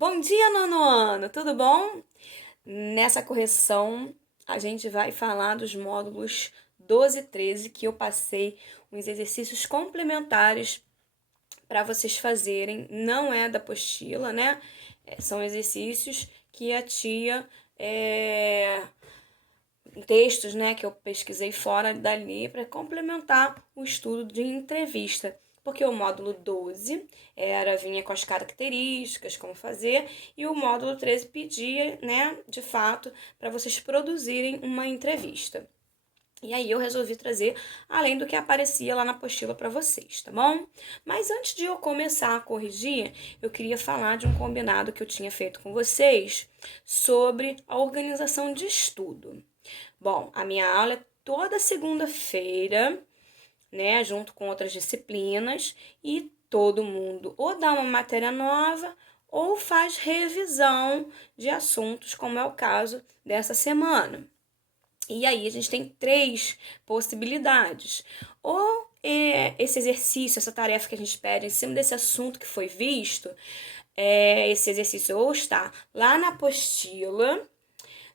Bom dia, nono ano, tudo bom? Nessa correção, a gente vai falar dos módulos 12 e 13 que eu passei uns exercícios complementares para vocês fazerem. Não é da apostila, né? São exercícios que a tia textos, né, que eu pesquisei fora dali para complementar o estudo de entrevista. Porque o módulo 12 vinha com as características, como fazer, e o módulo 13 pedia, né, de fato, para vocês produzirem uma entrevista. E aí eu resolvi trazer além do que aparecia lá na apostila para vocês, tá bom? Mas antes de eu começar a corrigir, eu queria falar de um combinado que eu tinha feito com vocês sobre a organização de estudo. Bom, a minha aula é toda segunda-feira, né, junto com outras disciplinas, e todo mundo ou dá uma matéria nova ou faz revisão de assuntos, como é o caso dessa semana. E aí a gente tem três possibilidades. Ou esse exercício, essa tarefa que a gente pede em cima desse assunto que foi visto, esse exercício ou está lá na apostila,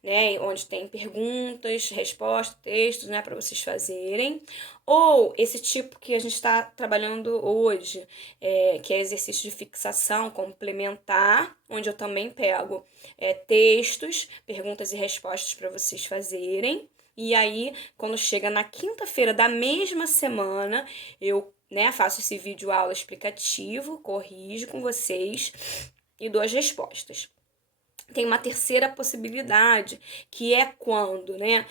né, onde tem perguntas, respostas, textos, né, para vocês fazerem, ou esse tipo que a gente está trabalhando hoje, que é exercício de fixação complementar, onde eu também pego textos, perguntas e respostas para vocês fazerem. E aí, quando chega na quinta-feira da mesma semana, eu, né, faço esse vídeo aula explicativo, corrijo com vocês e dou as respostas. Tem uma terceira possibilidade, que é quando, né,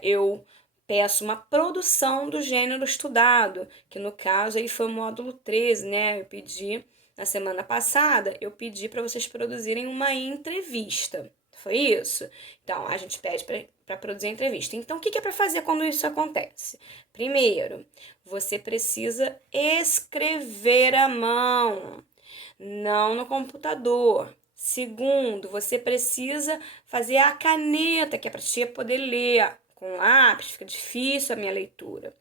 eu peço uma produção do gênero estudado, que no caso aí foi o módulo 13, né? Eu pedi na semana passada, eu pedi para vocês produzirem uma entrevista. Foi isso? Então, a gente pede para produzir a entrevista. Então, o que é para fazer quando isso acontece? Primeiro, você precisa escrever à mão, não no computador. Segundo, você precisa fazer a caneta, que é para a tia poder ler. Com lápis fica difícil a minha leitura.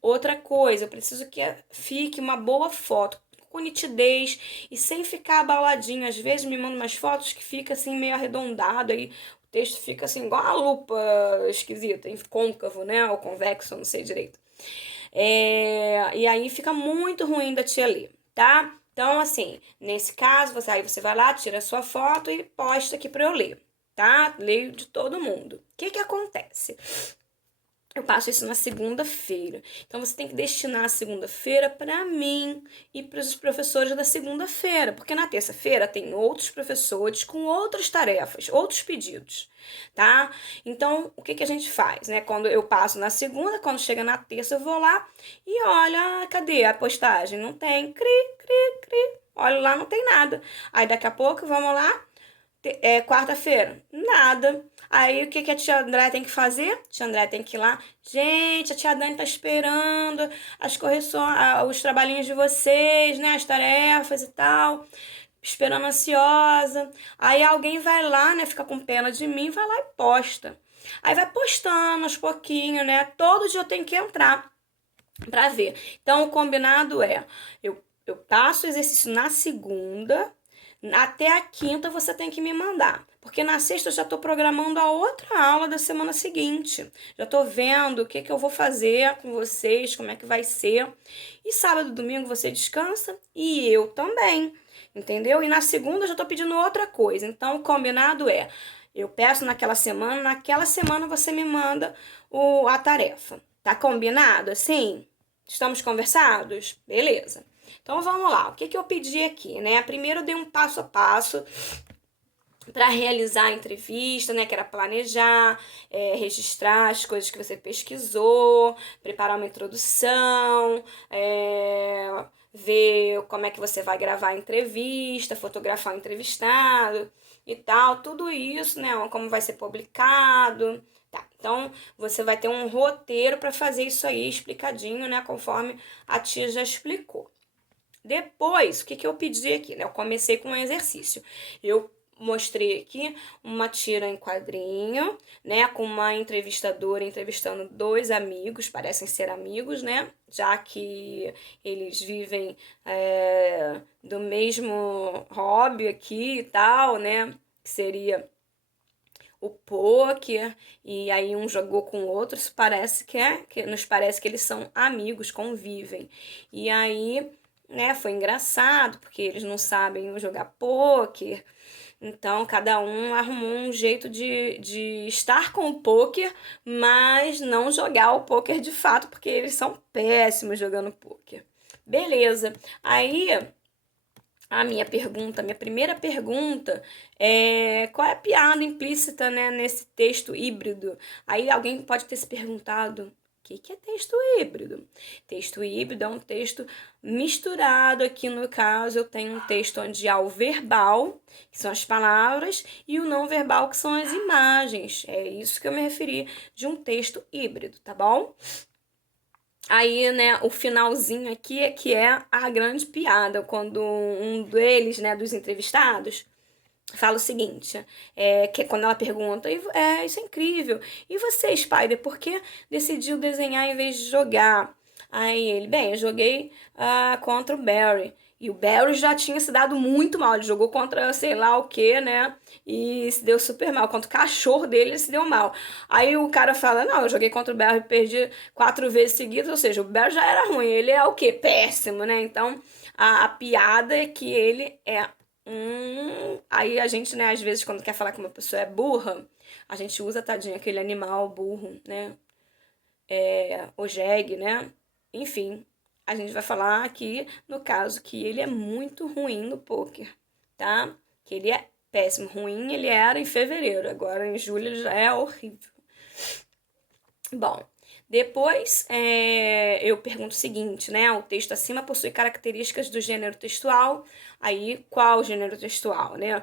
Outra coisa, eu preciso que fique uma boa foto, com nitidez e sem ficar abaladinho. Às vezes me mandam umas fotos que fica assim meio arredondado, aí o texto fica assim igual uma lupa esquisita, côncavo, né? Ou convexo, não sei direito. E aí fica muito ruim da tia ler, tá? Então, assim, nesse caso, você vai lá, tira a sua foto e posta aqui para eu ler, tá? Leio de todo mundo. O que acontece? Eu passo isso na segunda-feira. Então você tem que destinar a segunda-feira para mim e para os professores da segunda-feira, porque na terça-feira tem outros professores com outras tarefas, outros pedidos, tá? Então, o que a gente faz, né? Quando eu passo na segunda, quando chega na terça, eu vou lá e olha, cadê a postagem? Não tem, cri. Olha lá, não tem nada. Aí daqui a pouco, vamos lá, quarta-feira, nada. Aí o que a tia André tem que fazer? A tia André tem que ir lá. Gente, a tia Dani tá esperando as correções, os trabalhinhos de vocês, né? As tarefas e tal. Esperando ansiosa. Aí alguém vai lá, né? Fica com pena de mim, vai lá e posta. Aí vai postando aos pouquinhos, né? Todo dia eu tenho que entrar pra ver. Então o combinado eu passo o exercício na segunda. Até a quinta você tem que me mandar. Porque na sexta eu já estou programando a outra aula da semana seguinte. Já estou vendo o que eu vou fazer com vocês, como é que vai ser. E sábado e domingo você descansa e eu também. Entendeu? E na segunda eu já estou pedindo outra coisa. Então o combinado eu peço naquela semana você me manda a tarefa. Tá combinado assim? Estamos conversados? Beleza. Então vamos lá, o que eu pedi aqui, né? Primeiro eu dei um passo a passo para realizar a entrevista, né? Que era planejar, registrar as coisas que você pesquisou, preparar uma introdução, ver como é que você vai gravar a entrevista, fotografar o entrevistado e tal, tudo isso, né? Como vai ser publicado. Tá, então você vai ter um roteiro para fazer isso aí explicadinho, né? Conforme a tia já explicou. Depois, o que eu pedi aqui, né? Eu comecei com um exercício. Eu mostrei aqui uma tira em quadrinho, né, com uma entrevistadora entrevistando dois amigos, parecem ser amigos, né, já que eles vivem do mesmo hobby aqui e tal, né, que seria o pôquer, e aí um jogou com o outro, isso parece que nos parece que eles são amigos, convivem. E aí, né, foi engraçado, porque eles não sabem jogar pôquer, então cada um arrumou um jeito de estar com o pôquer, mas não jogar o pôquer de fato, porque eles são péssimos jogando pôquer. Beleza. Aí minha primeira pergunta é qual é a piada implícita, né, nesse texto híbrido? Aí alguém pode ter se perguntado, o que é texto híbrido? Texto híbrido é um texto misturado. Aqui no caso eu tenho um texto onde há o verbal, que são as palavras, e o não verbal, que são as imagens. É isso que eu me referi de um texto híbrido, tá bom? Aí, né, o finalzinho aqui é que é a grande piada, quando um deles, né, dos entrevistados, fala o seguinte, que quando ela pergunta, isso é incrível, e você, Spider, por que decidiu desenhar em vez de jogar? Aí ele, bem, eu joguei contra o Barry. E o Barry já tinha se dado muito mal. Ele jogou contra sei lá o que, né? E se deu super mal. Contra o cachorro dele, ele se deu mal. Aí o cara fala: Não, eu joguei contra o Barry e perdi 4 vezes seguidas. Ou seja, o Barry já era ruim. Ele é o quê? Péssimo, né? Então a piada é que ele é Aí a gente, né, às vezes, quando quer falar que uma pessoa é burra, a gente usa, tadinho, aquele animal burro, né? O jegue, né? Enfim, a gente vai falar aqui, no caso, que ele é muito ruim no poker, tá? Que ele é péssimo. Ruim ele era em fevereiro, agora em julho ele já é horrível. Bom, depois eu pergunto o seguinte, né? O texto acima possui características do gênero textual. Aí, qual gênero textual, né?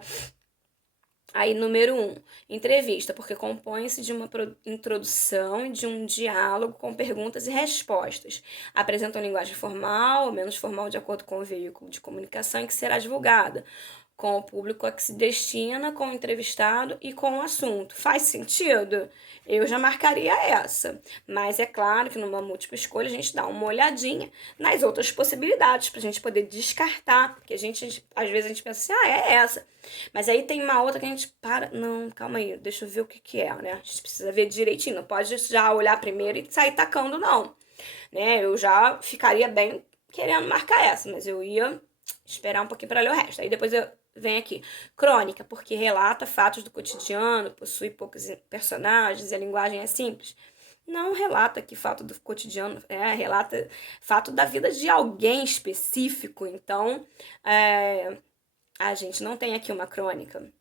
Aí, número 1, entrevista, porque compõe-se de uma introdução e de um diálogo com perguntas e respostas. Apresenta uma linguagem formal ou menos formal de acordo com o veículo de comunicação em que será divulgada, com o público a que se destina, com o entrevistado e com o assunto. Faz sentido? Eu já marcaria essa. Mas é claro que numa múltipla escolha a gente dá uma olhadinha nas outras possibilidades para a gente poder descartar. Porque às vezes a gente pensa assim, é essa. Mas aí tem uma outra que a gente para. Não, calma aí, deixa eu ver o que é, né? A gente precisa ver direitinho. Não pode já olhar primeiro e sair tacando, não. Né? Eu já ficaria bem querendo marcar essa, mas eu ia esperar um pouquinho para ler o resto. Aí depois vem aqui. Crônica, porque relata fatos do cotidiano, possui poucos personagens, a linguagem é simples. Não relata aqui fato do cotidiano, relata fato da vida de alguém específico. Então, a gente não tem aqui uma crônica.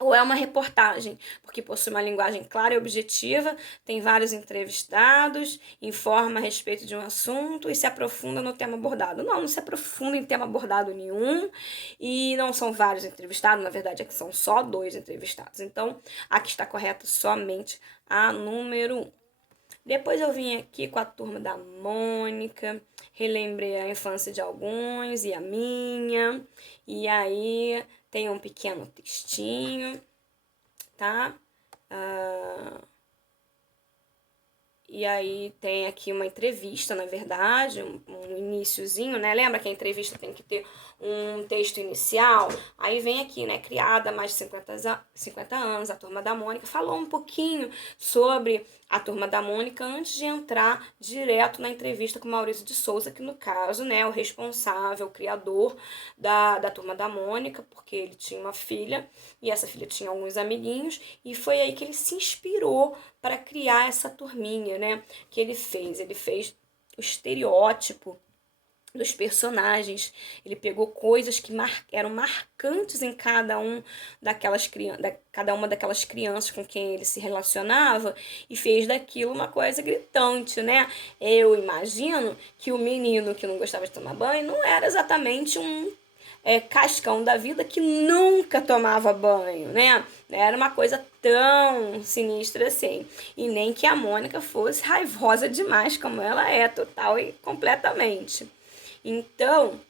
Ou é uma reportagem, porque possui uma linguagem clara e objetiva, tem vários entrevistados, informa a respeito de um assunto e se aprofunda no tema abordado. Não se aprofunda em tema abordado nenhum, e não são vários entrevistados, na verdade é que são só 2 entrevistados. Então, aqui está correto somente a número 1. Depois eu vim aqui com a turma da Mônica, relembrei a infância de alguns e a minha, e aí tem um pequeno textinho, tá? E aí tem aqui uma entrevista, na verdade, um iniciozinho, né? Lembra que a entrevista tem que ter um texto inicial? Aí vem aqui, né? Criada há mais de 50 anos, a Turma da Mônica. Falou um pouquinho sobre a Turma da Mônica antes de entrar direto na entrevista com Maurício de Souza, que no caso, né, é o responsável, o criador da Turma da Mônica, porque ele tinha uma filha e essa filha tinha alguns amiguinhos, e foi aí que ele se inspirou para criar essa turminha, né? Que ele fez o estereótipo dos personagens. Ele pegou coisas que eram marcantes em cada uma daquelas crianças com quem ele se relacionava e fez daquilo uma coisa gritante, né? Eu imagino que o menino que não gostava de tomar banho não era exatamente um cascão da vida que nunca tomava banho, né? Era uma coisa tão sinistra assim. E nem que a Mônica fosse raivosa demais, como ela é, total e completamente. Então,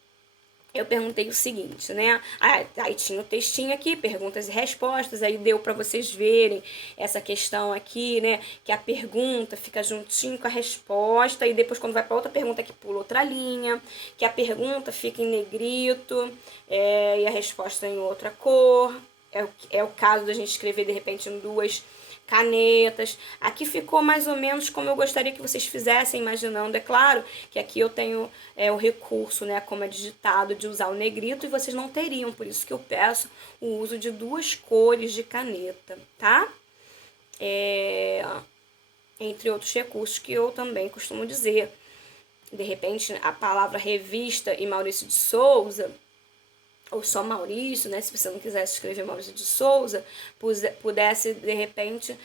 eu perguntei o seguinte, né? Aí tinha o textinho aqui, perguntas e respostas, aí deu para vocês verem essa questão aqui, né? Que a pergunta fica juntinho com a resposta, e depois quando vai para outra pergunta que pula outra linha, que a pergunta fica em negrito, e a resposta em outra cor. É o caso da gente escrever de repente em duas canetas. Aqui ficou mais ou menos como eu gostaria que vocês fizessem, imaginando, é claro, que aqui eu tenho o recurso, né, como é digitado, de usar o negrito, e vocês não teriam, por isso que eu peço o uso de duas cores de caneta, tá? Entre outros recursos que eu também costumo dizer. De repente, a palavra revista e Maurício de Souza, ou só Maurício, né? Se você não quisesse escrever Maurício de Souza, pudesse, de repente,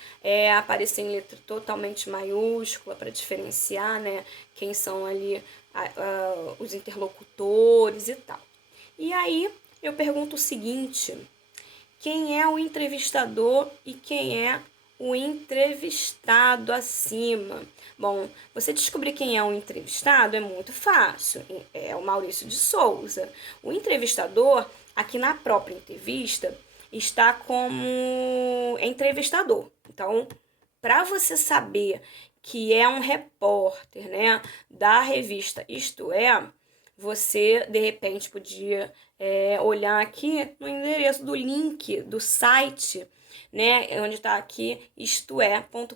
aparecer em letra totalmente maiúscula para diferenciar, né? Quem são ali os interlocutores e tal. E aí, eu pergunto o seguinte: quem é o entrevistador e quem é o entrevistado acima? Bom, você descobrir quem é o entrevistado é muito fácil, é o Maurício de Souza. O entrevistador, aqui na própria entrevista, está como entrevistador. Então, para você saber que é um repórter, né, da revista Isto É, você de repente podia olhar aqui no endereço do link do site, né, onde está aqui istoé.com.br.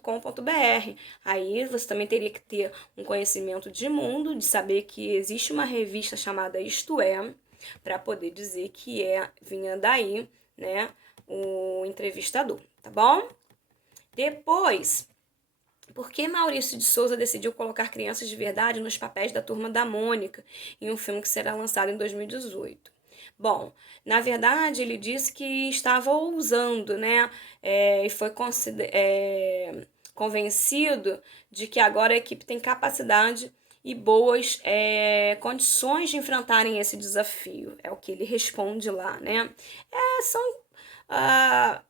Aí você também teria que ter um conhecimento de mundo, de saber que existe uma revista chamada Isto É, para poder dizer que vinha daí, né, o entrevistador, tá bom? Depois, por que Maurício de Souza decidiu colocar crianças de verdade nos papéis da Turma da Mônica em um filme que será lançado em 2018? Bom, na verdade, ele disse que estava ousando, né? E foi convencido de que agora a equipe tem capacidade e boas condições de enfrentarem esse desafio. É o que ele responde lá, né?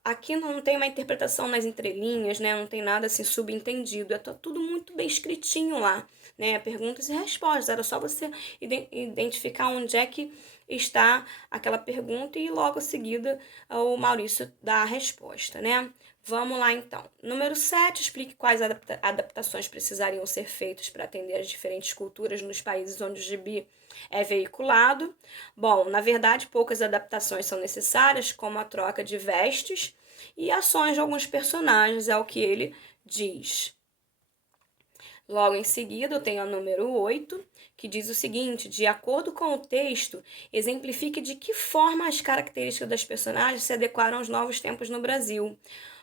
Aqui não tem uma interpretação nas entrelinhas, né? Não tem nada assim subentendido. Tá tudo muito bem escritinho lá, né? Perguntas e respostas. Era só você identificar onde é que está aquela pergunta e logo em seguida o Maurício dá a resposta, né? Vamos lá então. Número 7, explique quais adaptações precisariam ser feitas para atender as diferentes culturas nos países onde o gibi é veiculado. Bom, na verdade, poucas adaptações são necessárias, como a troca de vestes e ações de alguns personagens, é o que ele diz. Logo em seguida, eu tenho a número 8, que diz o seguinte: de acordo com o texto, exemplifique de que forma as características das personagens se adequaram aos novos tempos no Brasil.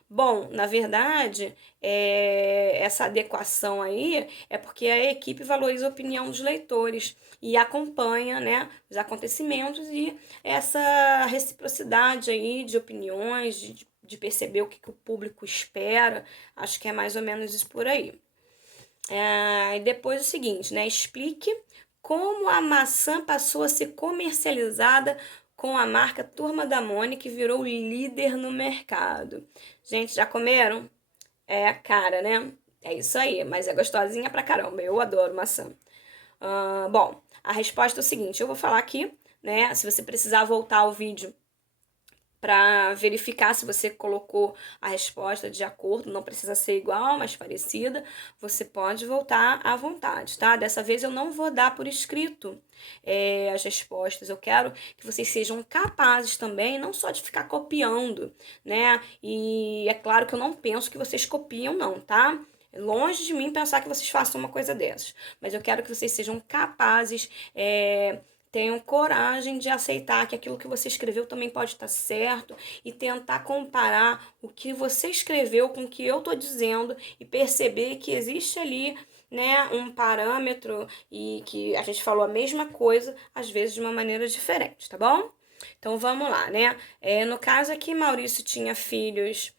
Bom, na verdade, essa adequação aí é porque a equipe valoriza a opinião dos leitores e acompanha, né, os acontecimentos e essa reciprocidade aí de opiniões, de perceber o que o público espera. Acho que é mais ou menos isso por aí. E depois o seguinte, né? Explique como a maçã passou a ser comercializada com a marca Turma da Mônica e virou líder no mercado. Gente, já comeram? É a cara, né? É isso aí, mas é gostosinha pra caramba. Eu adoro maçã. Bom, a resposta é o seguinte: eu vou falar aqui, né? Se você precisar voltar ao vídeo para verificar se você colocou a resposta de acordo, não precisa ser igual, mas parecida, você pode voltar à vontade, tá? Dessa vez eu não vou dar por escrito as respostas, eu quero que vocês sejam capazes também, não só de ficar copiando, né? E é claro que eu não penso que vocês copiam, não, tá? Longe de mim pensar que vocês façam uma coisa dessas, mas eu quero que vocês sejam capazes, tenham coragem de aceitar que aquilo que você escreveu também pode estar certo e tentar comparar o que você escreveu com o que eu estou dizendo e perceber que existe ali, né, um parâmetro e que a gente falou a mesma coisa, às vezes de uma maneira diferente, tá bom? Então vamos lá, né? No caso aqui, Maurício tinha filhos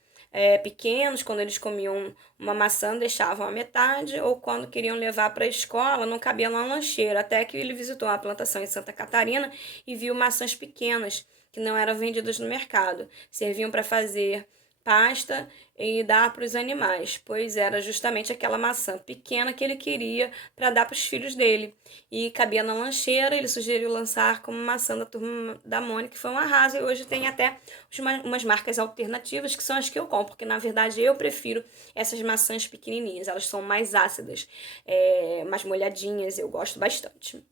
pequenos, quando eles comiam uma maçã, deixavam a metade, ou quando queriam levar para a escola, não cabia na lancheira, até que ele visitou uma plantação em Santa Catarina e viu maçãs pequenas, que não eram vendidas no mercado. Serviam para fazer pasta e dar para os animais, pois era justamente aquela maçã pequena que ele queria para dar para os filhos dele. E cabia na lancheira, ele sugeriu lançar como maçã da Turma da Mônica, que foi um arraso, e hoje tem até umas marcas alternativas, que são as que eu compro, porque na verdade eu prefiro essas maçãs pequenininhas, elas são mais ácidas, mais molhadinhas, eu gosto bastante.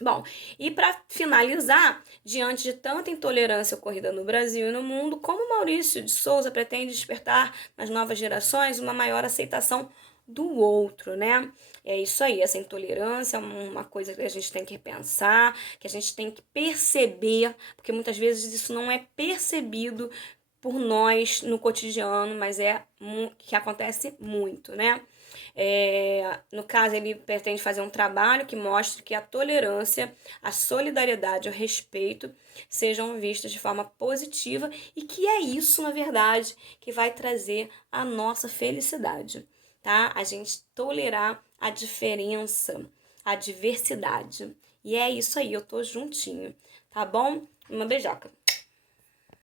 Bom, e para finalizar, diante de tanta intolerância ocorrida no Brasil e no mundo, como Maurício de Souza pretende despertar nas novas gerações uma maior aceitação do outro, né? É isso aí, essa intolerância é uma coisa que a gente tem que pensar, que a gente tem que perceber, porque muitas vezes isso não é percebido por nós no cotidiano, mas é que acontece muito, né? No caso, ele pretende fazer um trabalho que mostre que a tolerância, a solidariedade e o respeito sejam vistos de forma positiva e que é isso, na verdade, que vai trazer a nossa felicidade, tá? A gente tolerar a diferença, a diversidade. E é isso aí, eu tô juntinho, tá bom? Uma beijoca.